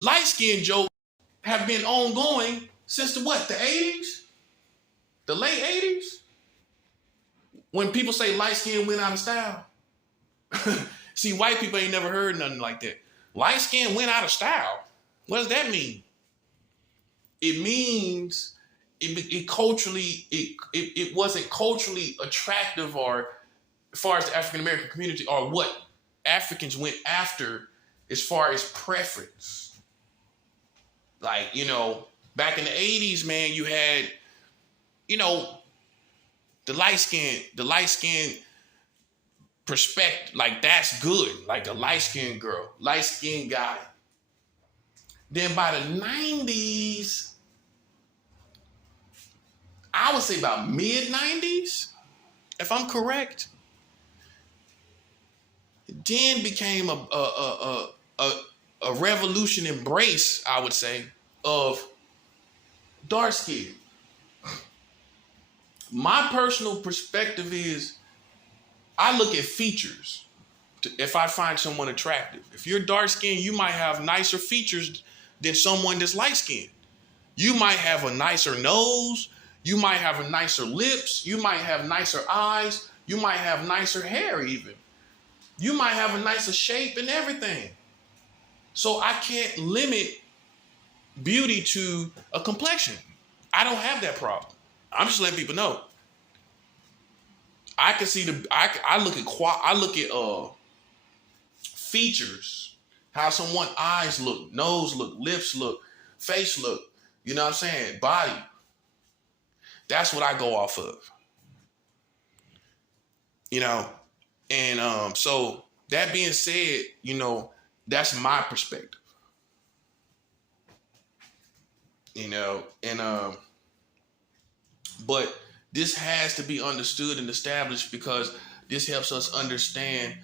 Light skin jokes have been ongoing since the what? The 80s? The late 80s? When people say light skin went out of style. See, white people ain't never heard nothing like that. Light skin went out of style. What does that mean? It means it wasn't culturally attractive, or as far as the African American community, or what Africans went after as far as preference. Like, back in the 80s, man, you had, the light skin perspective, like that's good. Like a light skin girl, light skin guy. Then by the 90s, I would say about mid 90s, if I'm correct, then became a revolution embrace, I would say, of dark skin. My personal perspective is I look at features if I find someone attractive. If you're dark skinned, you might have nicer features than someone that's light skinned. You might have a nicer nose. You might have a nicer lips. You might have nicer eyes. You might have nicer hair even. You might have a nicer shape and everything. So I can't limit beauty to a complexion. I don't have that problem. I'm just letting people know. I can see I look at features, how someone's eyes look, nose look, lips look, face look, you know what I'm saying? Body. That's what I go off of. And so that being said, that's my perspective. But this has to be understood and established because this helps us understand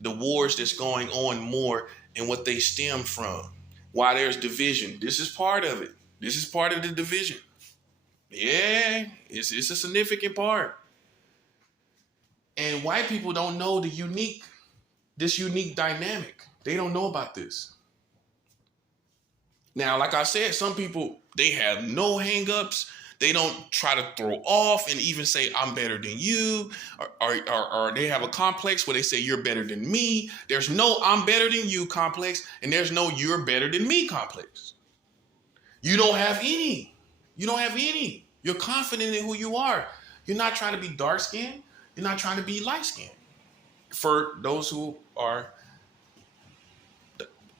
the wars that's going on more and what they stem from. Why there's division. This is part of it. This is part of the division. Yeah, it's a significant part. And white people don't know this unique dynamic. They don't know about this. Now, like I said, some people, they have no hang-ups. They don't try to throw off and even say, I'm better than you, or they have a complex where they say, you're better than me. There's no I'm better than you complex, and there's no you're better than me complex. You don't have any. You don't have any. You're confident in who you are. You're not trying to be dark-skinned. You're not trying to be light-skinned. For those who are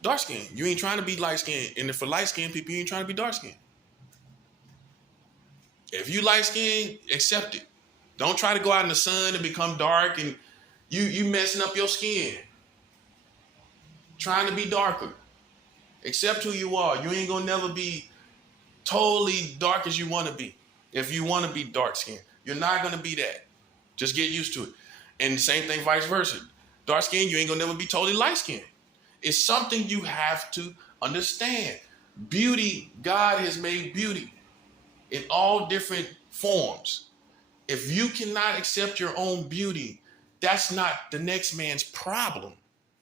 dark-skinned, you ain't trying to be light-skinned. And for light-skinned people, you ain't trying to be dark-skinned. If you light-skinned, accept it. Don't try to go out in the sun and become dark and you messing up your skin. Trying to be darker. Accept who you are. You ain't gonna never be totally dark as you want to be. If you want to be dark-skinned, you're not gonna be that. Just get used to it. And the same thing vice versa. Dark-skinned, you ain't gonna never be totally light-skinned. It's something you have to understand. Beauty, God has made beauty in all different forms. If you cannot accept your own beauty, that's not the next man's problem.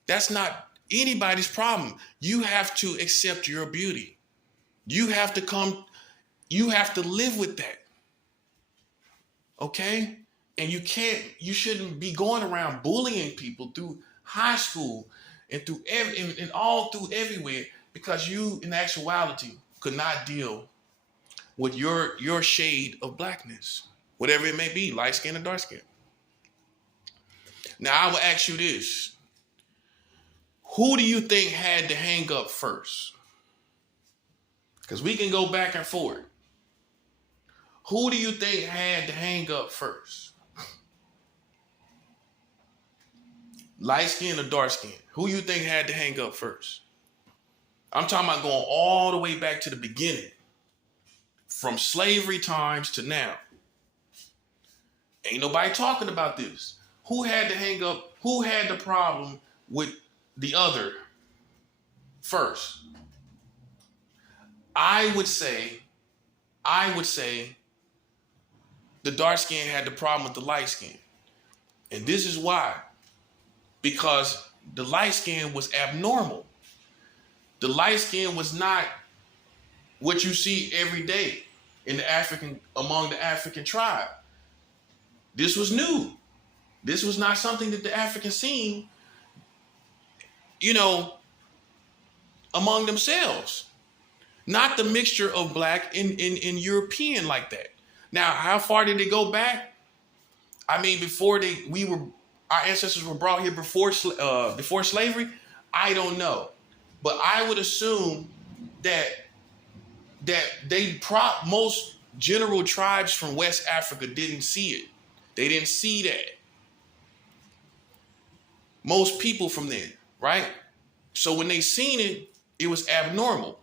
That's not anybody's problem. You have to accept your beauty. You have to live with that. Okay? And you shouldn't be going around bullying people through high school and through everywhere because you, in actuality, could not deal with your shade of blackness, whatever it may be, light skin or dark skin. Now, I will ask you this. Who do you think had to hang up first? Because we can go back and forth. Who do you think had to hang up first? Light skin or dark skin? Who you think had to hang up first? I'm talking about going all the way back to the beginning. From slavery times to now. Ain't nobody talking about this. Who had to hang up? Who had the problem with the other first? I would say the dark skin had the problem with the light skin. And this is why. Because the light skin was abnormal. The light skin was not what you see every day among the African tribe. This was new. This was not something that the Africans seen, among themselves. Not the mixture of black and European like that. Now, how far did it go back? I mean, our ancestors were brought here before slavery. I don't know, but I would assume that most general tribes from West Africa didn't see it. They didn't see that. Most people from there, right? So when they seen it, it was abnormal.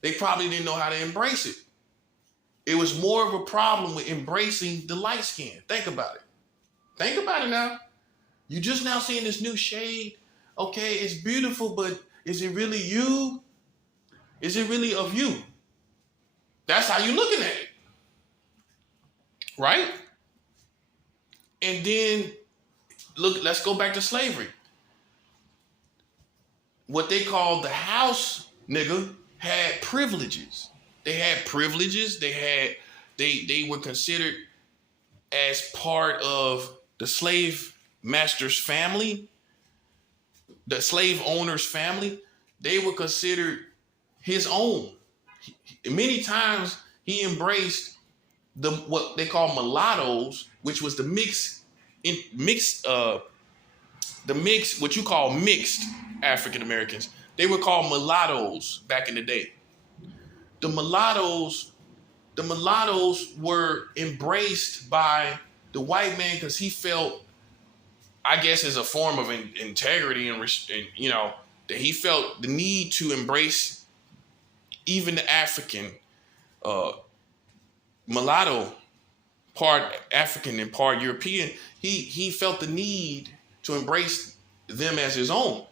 They probably didn't know how to embrace it. It was more of a problem with embracing the light skin. Think about it. Think about it now. You just now seeing this new shade. Okay, it's beautiful, but is it really you? Is it really of you? That's how you're looking at it. Right? And then, look, let's go back to slavery. What they called the house nigga had privileges. They had privileges. They were considered as part of the slave master's family, the slave owner's family. They were considered his own. Many times he embraced what they call mulattoes, which was the what you call mixed African Americans. They were called mulattoes back in the day. The mulattoes were embraced by the white man because he felt, I guess, as a form of integrity and that he felt the need to embrace even the African mulatto, part African and part European. He felt the need to embrace them as his own.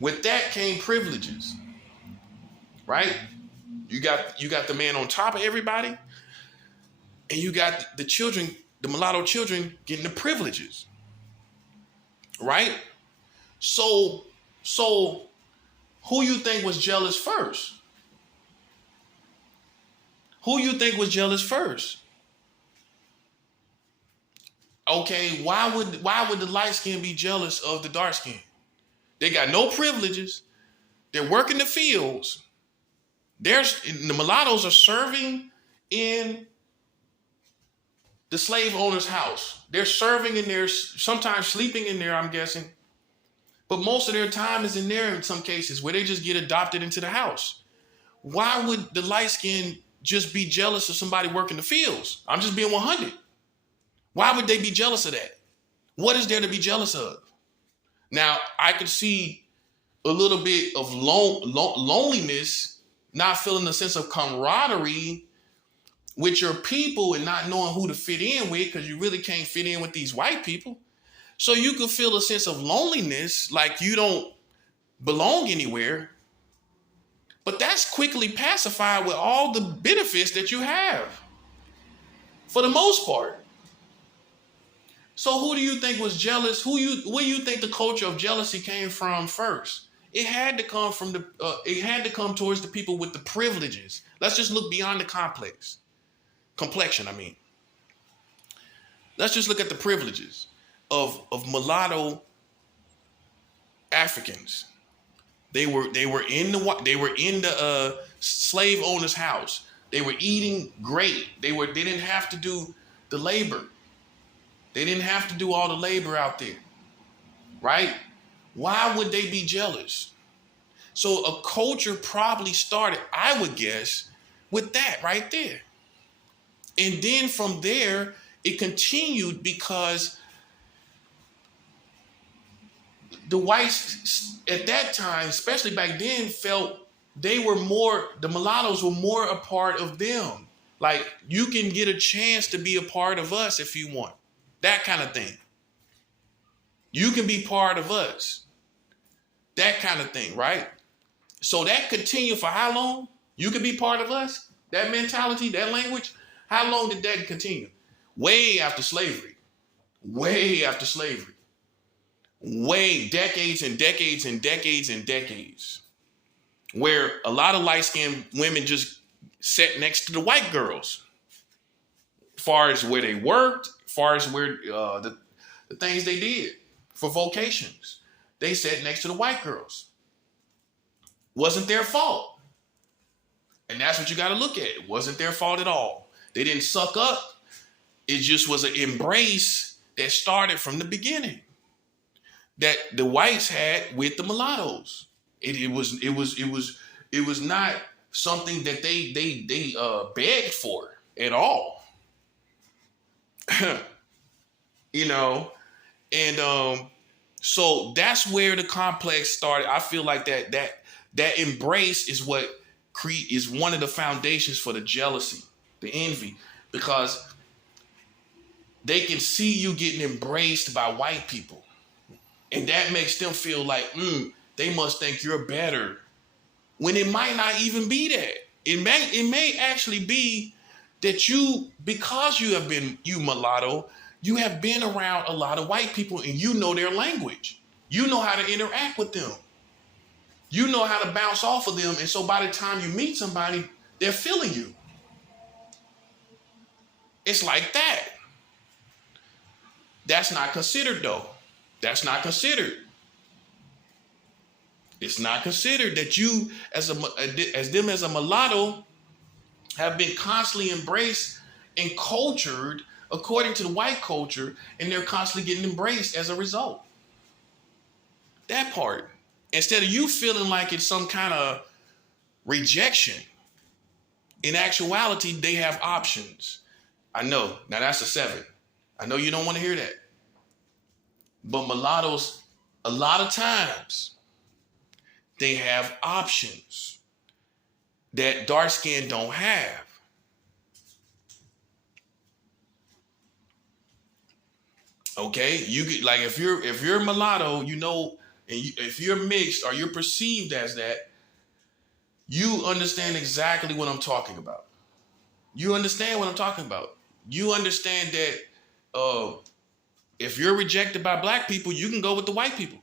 With that came privileges, right? You got the man on top of everybody, and you got the children, the mulatto children, getting the privileges, right? So who you think was jealous first? Who you think was jealous first? Okay, why would the light skin be jealous of the dark skin? They got no privileges. They're working the fields. The mulattoes are serving in the slave owner's house. They're serving in there, sometimes sleeping in there, I'm guessing. But most of their time is in there in some cases where they just get adopted into the house. Why would the light skin just be jealous of somebody working the fields? I'm just being 100. Why would they be jealous of that? What is there to be jealous of? Now, I could see a little bit of loneliness, not feeling a sense of camaraderie with your people and not knowing who to fit in with, because you really can't fit in with these white people. So you could feel a sense of loneliness, like you don't belong anywhere. But that's quickly pacified with all the benefits that you have, for the most part. So who do you think was jealous? Where do you think the culture of jealousy came from first? It had to come from towards the people with the privileges. Let's just look beyond the complexion. Let's just look at the privileges of mulatto Africans. They were in the slave owner's house. They were eating great. They didn't have to do the labor. They didn't have to do all the labor out there, right? Why would they be jealous? So a culture probably started, I would guess, with that right there. And then from there, it continued because the whites at that time, especially back then, felt the mulattoes were more a part of them. Like, you can get a chance to be a part of us if you want. That kind of thing. You can be part of us. That kind of thing, right? So that continued for how long? You can be part of us? That mentality, that language? How long did that continue? Way after slavery. Way after slavery. way decades and decades and decades and decades, where a lot of light-skinned women just sat next to the white girls, far as where they worked, far as where the things they did for vocations. They sat next to the white girls. Wasn't their fault. And that's what you got to look at. It wasn't their fault at all. They didn't suck up. It just was an embrace that started from the beginning that the whites had with the mulattoes. It was not something that they begged for at all. You know, and so that's where the complex started. I feel like that embrace is what is one of the foundations for the jealousy, the envy, because they can see you getting embraced by white people. And that makes them feel like, they must think you're better. When it might not even be that. It may actually be that because you mulatto, you have been around a lot of white people and you know their language. You know how to interact with them. You know how to bounce off of them. And so by the time you meet somebody, they're feeling you. It's like that. That's not considered though. That's not considered. It's not considered that you as a mulatto have been constantly embraced and cultured according to the white culture, and they're constantly getting embraced as a result. That part. Instead of you feeling like it's some kind of rejection, in actuality, they have options. I know. Now that's a 7. I know you don't want to hear that. But mulattoes, a lot of times, they have options that dark skin don't have. Okay, you get, like if you're mulatto, you know, and if you're mixed or you're perceived as that, you understand exactly what I'm talking about. You understand what I'm talking about. You understand that if you're rejected by black people, you can go with the white people.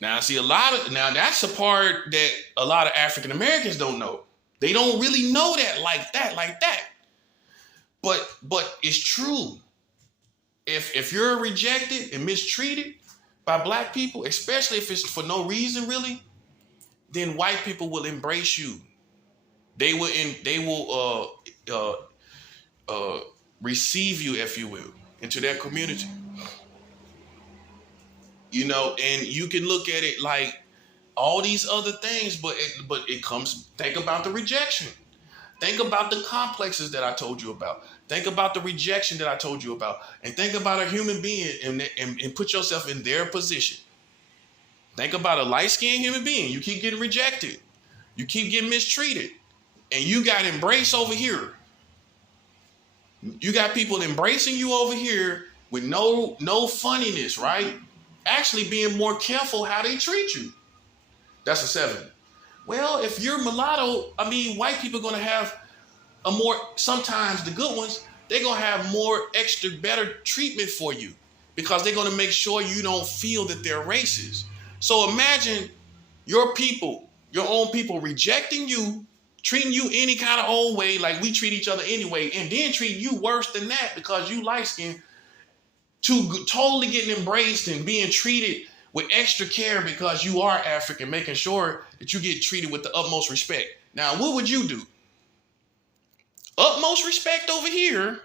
Now, see, that's a part that a lot of African Americans don't know. They don't really know that like that. But it's true. If you're rejected and mistreated by black people, especially if it's for no reason really, then white people will embrace you. They will receive you, if you will, into their community. You know, and you can look at it like all these other things, but it comes. Think about the rejection. Think about the complexes that I told you about. Think about the rejection that I told you about. And think about a human being and put yourself in their position. Think about a light-skinned human being. You keep getting rejected. You keep getting mistreated. And you got embraced over here. You got people embracing you over here with no funniness, right? Actually being more careful how they treat you. That's a 7. Well, if you're mulatto, white people are going to have sometimes the good ones, they're going to have more extra better treatment for you because they're going to make sure you don't feel that they're racist. So imagine your people, your own people rejecting you, treating you any kind of old way like we treat each other anyway, and then treating you worse than that because you light-skinned, to totally getting embraced and being treated with extra care because you are African, making sure that you get treated with the utmost respect. Now, what would you do? Utmost respect over here,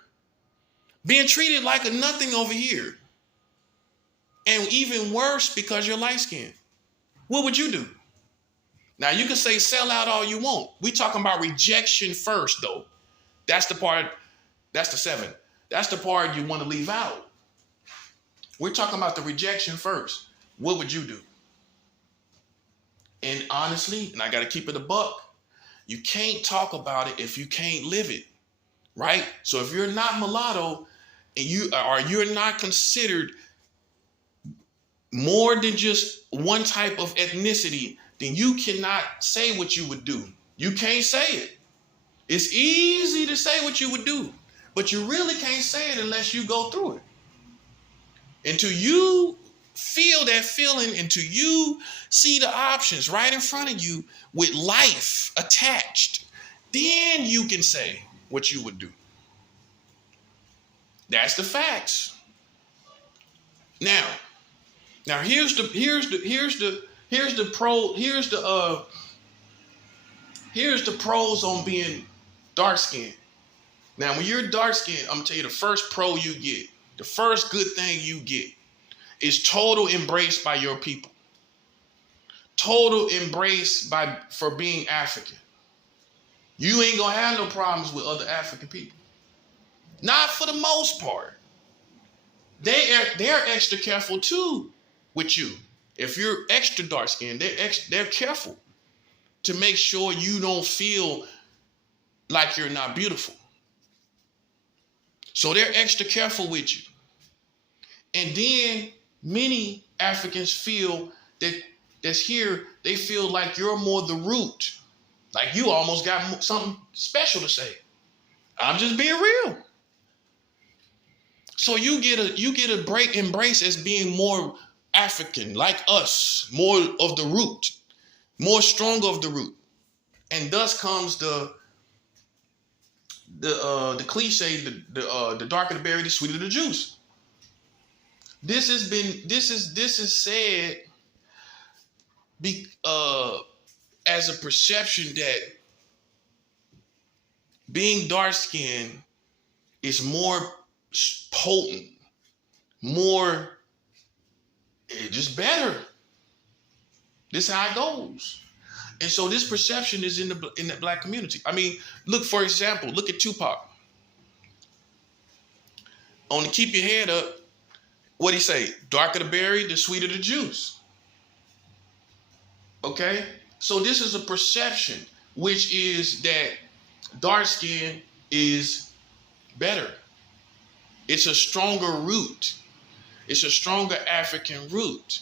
being treated like a nothing over here. And even worse because you're light-skinned. What would you do? Now, you can say sell out all you want. We talking about rejection first, though. That's the part, that's the 7. That's the part you want to leave out. We're talking about the rejection first. What would you do? And honestly, and I got to keep it a buck, you can't talk about it if you can't live it, right? So if you're not mulatto and you're not considered more than just one type of ethnicity, then you cannot say what you would do. You can't say it. It's easy to say what you would do, but you really can't say it unless you go through it. Until you feel that feeling, until you see the options right in front of you with life attached, then you can say what you would do. That's the facts. Now here's the pros on being dark skinned. Now, when you're dark skinned, I'm gonna tell you the first pro you get, the first good thing you get is total embrace by your people. Total embrace for being African. You ain't gonna have no problems with other African people. Not for the most part. They're extra careful too with you. If you're extra dark skinned, they're careful to make sure you don't feel like you're not beautiful. So they're extra careful with you. And then many Africans feel that's here, they feel like you're more the root. Like you almost got something special to say. I'm just being real. So you get a embrace as being more African, like us, more of the root, more stronger of the root. And thus comes the cliche, the darker the berry, the sweeter the juice. This is said as a perception that being dark skinned is more potent, more just better. This is how it goes. And so this perception is in the black community. I mean, look, for example, look at Tupac. On the Keep Your Head Up, what'd he say? Darker the berry, the sweeter the juice. Okay? So this is a perception, which is that dark skin is better. It's a stronger root. It's a stronger African root.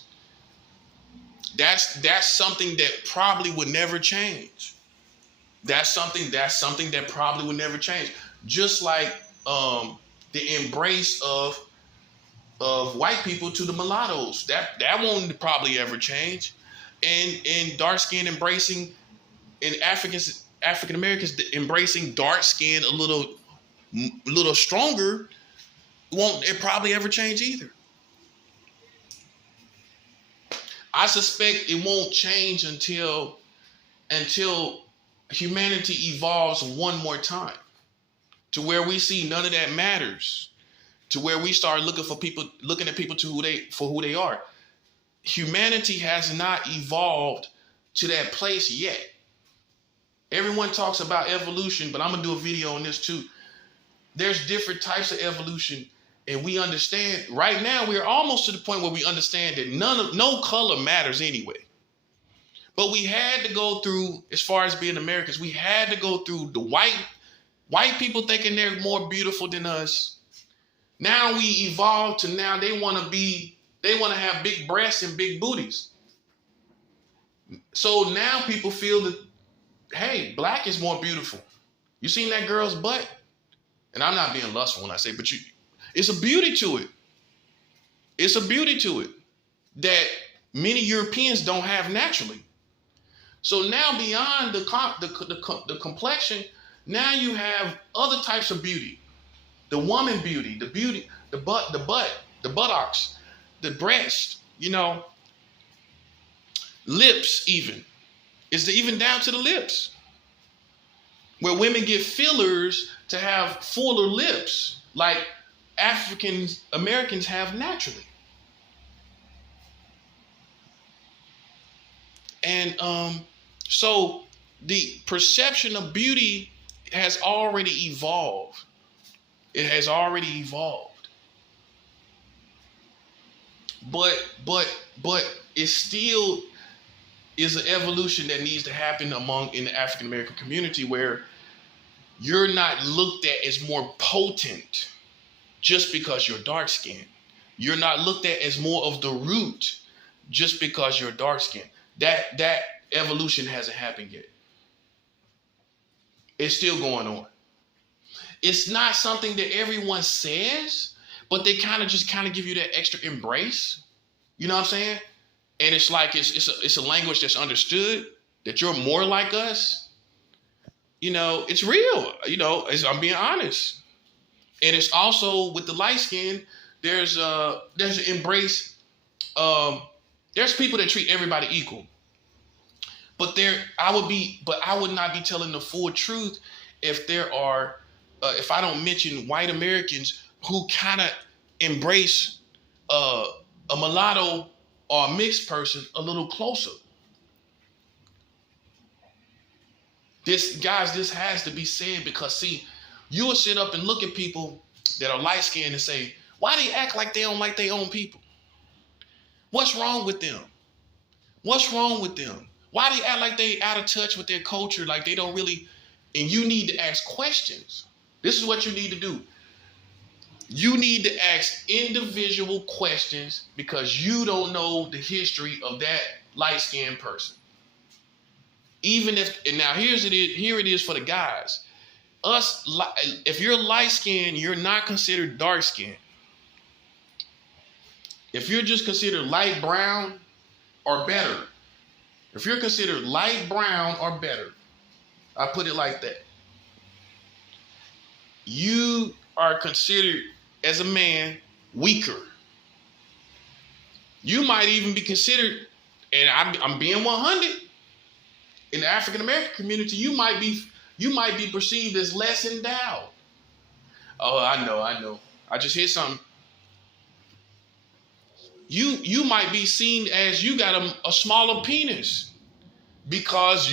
That's something that probably would never change. That's something that probably would never change. Just like the embrace of white people to the mulattoes. That won't probably ever change. And dark skin embracing, and African Americans embracing dark skin a little stronger, won't it probably ever change either. I suspect it won't change until humanity evolves one more time to where we see none of that matters, to where we start looking at people for who they are. Humanity has not evolved to that place yet. Everyone talks about evolution, but I'm gonna do a video on this too. There's different types of evolution. And we understand right now, we're almost to the point where we understand that no color matters anyway. But we had to go through, as far as being Americans, we had to go through the white people thinking they're more beautiful than us. Now we evolved to now they want to have big breasts and big booties. So now people feel that, hey, black is more beautiful. You seen that girl's butt? And I'm not being lustful when I say, but it's a beauty to it. It's a beauty to it that many Europeans don't have naturally. So now beyond the complexion, now you have other types of beauty. The woman beauty, the buttocks, the breast, lips even. It's even down to the lips. Where women get fillers to have fuller lips, like African Americans have naturally. And so the perception of beauty has already evolved. It has already evolved. But it still is an evolution that needs to happen in the African American community, where you're not looked at as more potent just because you're dark skinned. You're not looked at as more of the root just because you're dark skinned. That evolution hasn't happened yet. It's still going on. It's not something that everyone says, but they kind of give you that extra embrace. You know what I'm saying? And it's like it's a language that's understood, that you're more like us. You know, it's real. You know, I'm being honest. And it's also with the light skin, there's an embrace. There's people that treat everybody equal. But I would not be telling the full truth if if I don't mention white Americans who kind of embrace a mulatto or a mixed person a little closer. This has to be said, because see, you will sit up and look at people that are light skinned and say, why they act like they don't like their own people? What's wrong with them? What's wrong with them? Why they act like they out of touch with their culture, like they don't really, and you need to ask questions. This is what you need to do. You need to ask individual questions, because you don't know the history of that light-skinned person. Even if, and now here it is for the guys. If you're light-skinned, you're not considered dark-skinned. If you're just considered light brown or better, if you're considered light brown or better, I put it like that. You are considered, as a man, weaker. You might even be considered, and I'm being 100, in the African American community, you might be perceived as less endowed. Oh, I know. I just hit something. You might be seen as you got a smaller penis because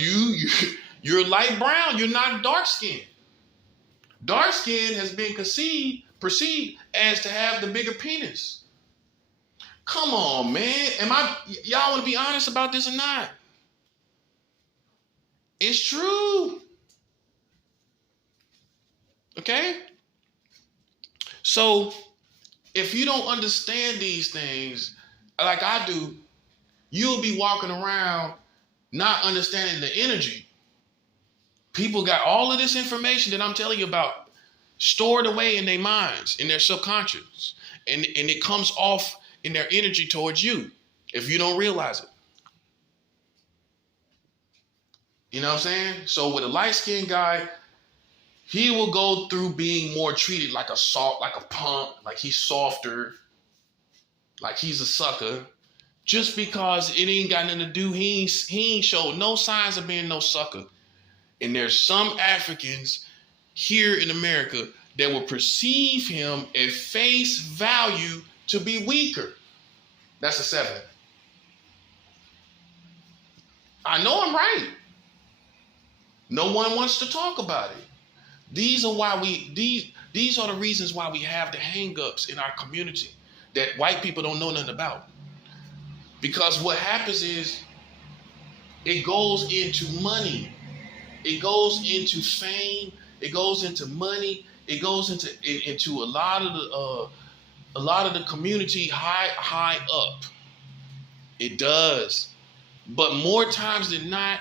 you're light brown. You're not dark skinned. Dark skin has been perceived as to have the bigger penis. Come on, man. Y'all want to be honest about this or not? It's true. Okay? So, if you don't understand these things, like I do, you'll be walking around not understanding the energy. People got all of this information that I'm telling you about stored away in their minds, in their subconscious, and it comes off in their energy towards you if you don't realize it. You know what I'm saying? So with a light-skinned guy, he will go through being more treated like a punk, like he's softer, like he's a sucker, just because it ain't got nothing to do. He ain't showed no signs of being no sucker. And there's some Africans here in America that will perceive him at face value to be weaker. That's a 7. I know I'm right. No one wants to talk about it. These are the reasons why we have the hang-ups in our community that white people don't know nothing about. Because what happens is it goes into money. It goes into fame. It goes into money. It goes into a lot of the community high up. It does. But more times than not,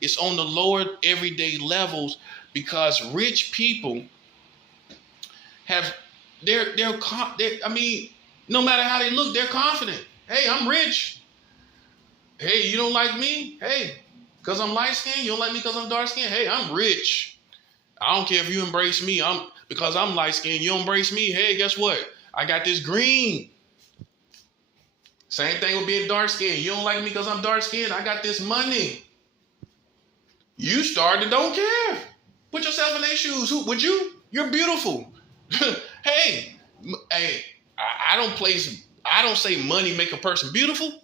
it's on the lower everyday levels, because rich people have no matter how they look, they're confident. Hey, I'm rich. Hey, you don't like me? Hey, because I'm light skinned, you don't like me because I'm dark skinned? Hey, I'm rich. I don't care if you embrace me. Because I'm light skinned, you embrace me. Hey, guess what? I got this green. Same thing with being dark skinned. You don't like me because I'm dark skinned. I got this money. You started, don't care. Put yourself in their shoes. Who would you? You're beautiful. hey, I don't say money make a person beautiful.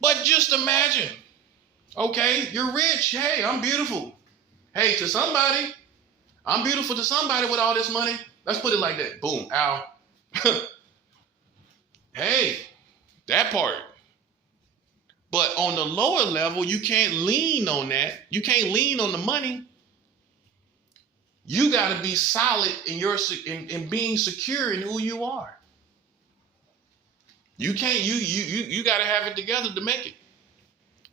But just imagine, okay, you're rich. Hey, I'm beautiful. Hey, to somebody, I'm beautiful to somebody with all this money. Let's put it like that. Boom, ow. Hey, that part. But on the lower level, you can't lean on that. You can't lean on the money. You got to be solid in being secure in who you are. You can't. You got to have it together to make it.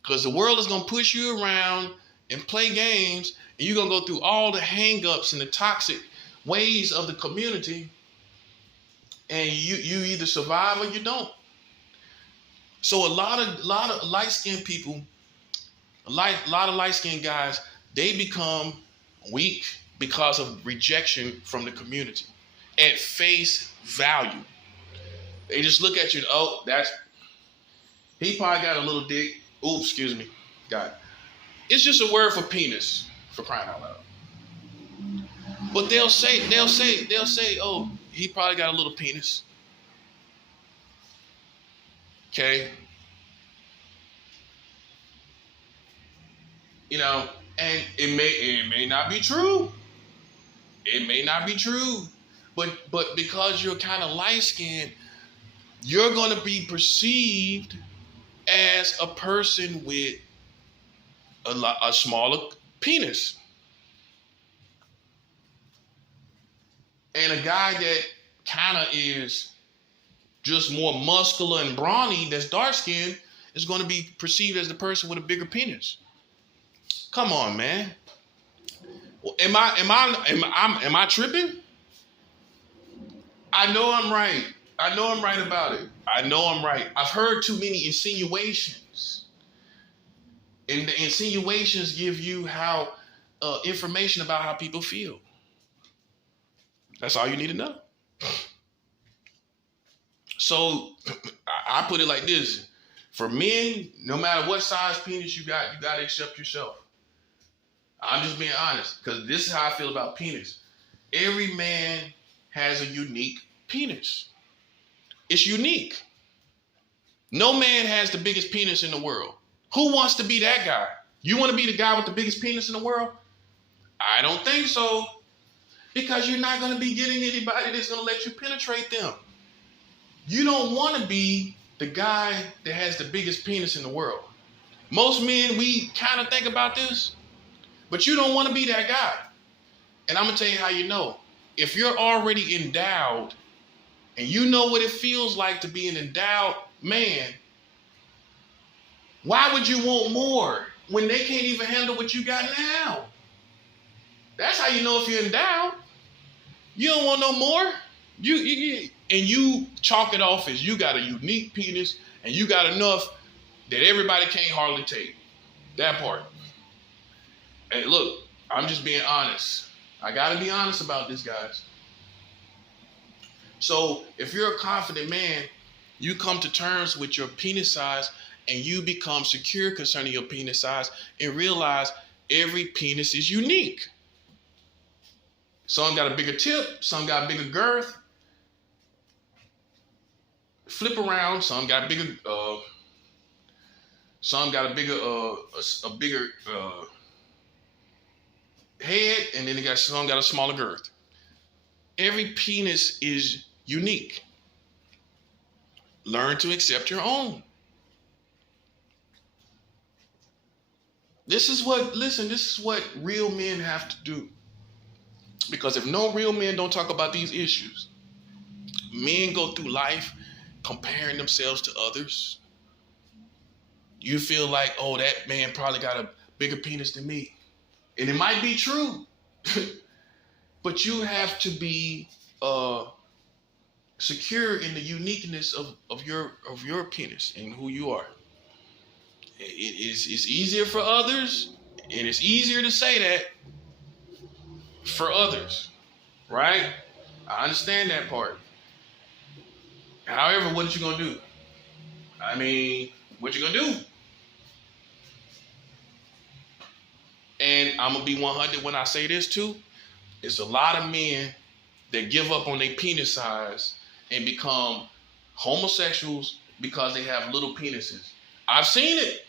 Because the world is going to push you around and play games, and you're going to go through all the hang-ups and the toxic ways of the community. and you either survive or you don't. So a lot of light-skinned people, lot of light-skinned guys, they become weak because of rejection from the community at face value. They just look at you, oh, he probably got a little dick. Oops, excuse me. Got it. It's just a word for penis, for crying out loud. But they'll say, oh, he probably got a little penis. Okay. You know, and it may not be true. It may not be true. But because you're kind of light-skinned, you're going to be perceived as a person with a smaller penis. And a guy that kind of is just more muscular and brawny, that's dark-skinned, is going to be perceived as the person with a bigger penis. Come on, man. Am I tripping? I know I'm right. I know I'm right about it. I know I'm right. I've heard too many insinuations. And the insinuations give you information about how people feel. That's all you need to know. So I put it like this. For men, no matter what size penis you got to accept yourself. I'm just being honest, because this is how I feel about penis. Every man has a unique penis. It's unique. No man has the biggest penis in the world. Who wants to be that guy? You want to be the guy with the biggest penis in the world? I don't think so. Because you're not going to be getting anybody that's going to let you penetrate them. You don't want to be the guy that has the biggest penis in the world. Most men, we kind of think about this, but you don't want to be that guy. And I'm going to tell you how you know. If you're already endowed and you know what it feels like to be an endowed man, why would you want more when they can't even handle what you got now? That's how you know if you're endowed. You don't want no more. You chalk it off as you got a unique penis and you got enough that everybody can't hardly take. That part. Hey, look, I'm just being honest. I got to be honest about this, guys. So if you're a confident man, you come to terms with your penis size and you become secure concerning your penis size and realize every penis is unique. Some got a bigger tip, some got a bigger girth. Flip around, some got bigger, some got a bigger head, and then some got a smaller girth. Every penis is unique. Learn to accept your own. This is what real men have to do. Because if no real men don't talk about these issues, men go through life comparing themselves to others. You feel like, oh, that man probably got a bigger penis than me. And it might be true. But you have to be secure in the uniqueness of your penis and who you are. It's easier for others, and it's easier to say that for others, right? I understand that part. However, what you gonna do? I mean, what you gonna do? And I'm gonna be 100 when I say this too. It's a lot of men that give up on their penis size and become homosexuals because they have little penises. I've seen it.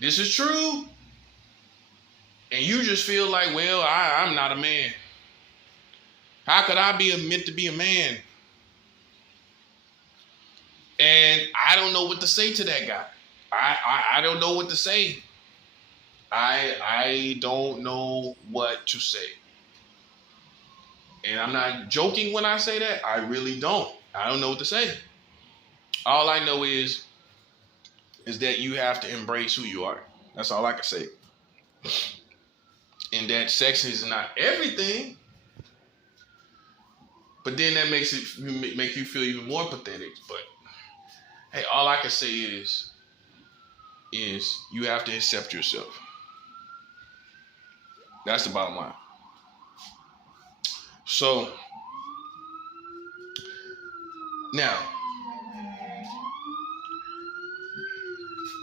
This is true. And you just feel like, well, I'm not a man. How could I be meant to be a man? And I don't know what to say to that guy. I don't know what to say. I don't know what to say. And I'm not joking when I say that. I really don't. I don't know what to say. All I know is that you have to embrace who you are. That's all I can say. And that sex is not everything, But then that makes it make you feel even more pathetic. But hey, all I can say is you have to accept yourself. That's the bottom line. So now,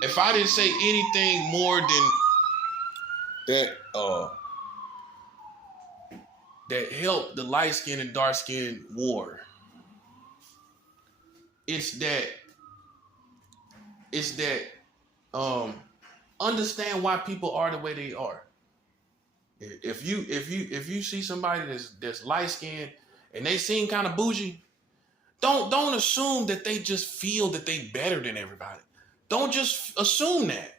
if I didn't say anything more than that helped the light skin and dark skin war, it's that understand why people are the way they are. If you see somebody that's light skinned and they seem kind of bougie, don't assume that they just feel that they better than everybody. Don't just assume that.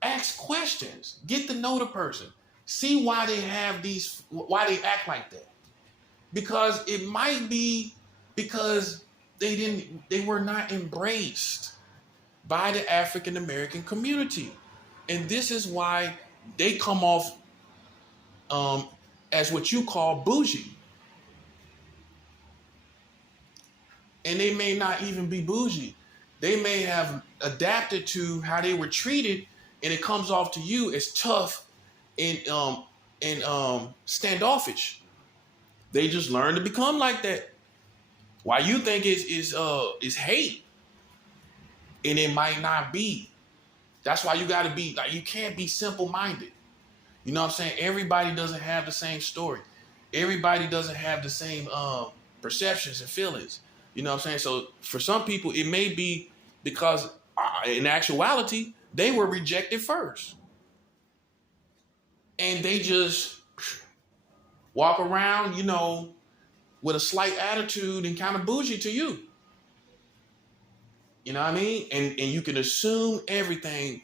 Ask questions. Get to know the person. See why they act like that. Because it might be because they were not embraced by the African American community. And this is why they come off as what you call bougie. And they may not even be bougie. They may have adapted to how they were treated, and it comes off to you as tough and standoffish. They just learn to become like that. Why you think is hate, and it might not be. That's why you got to be like, you can't be simple-minded. You know what I'm saying? Everybody doesn't have the same story. Everybody doesn't have the same perceptions and feelings. You know what I'm saying? So for some people, it may be because in actuality, they were rejected first. And they just walk around, with a slight attitude and kind of bougie to you. You know what I mean? And you can assume everything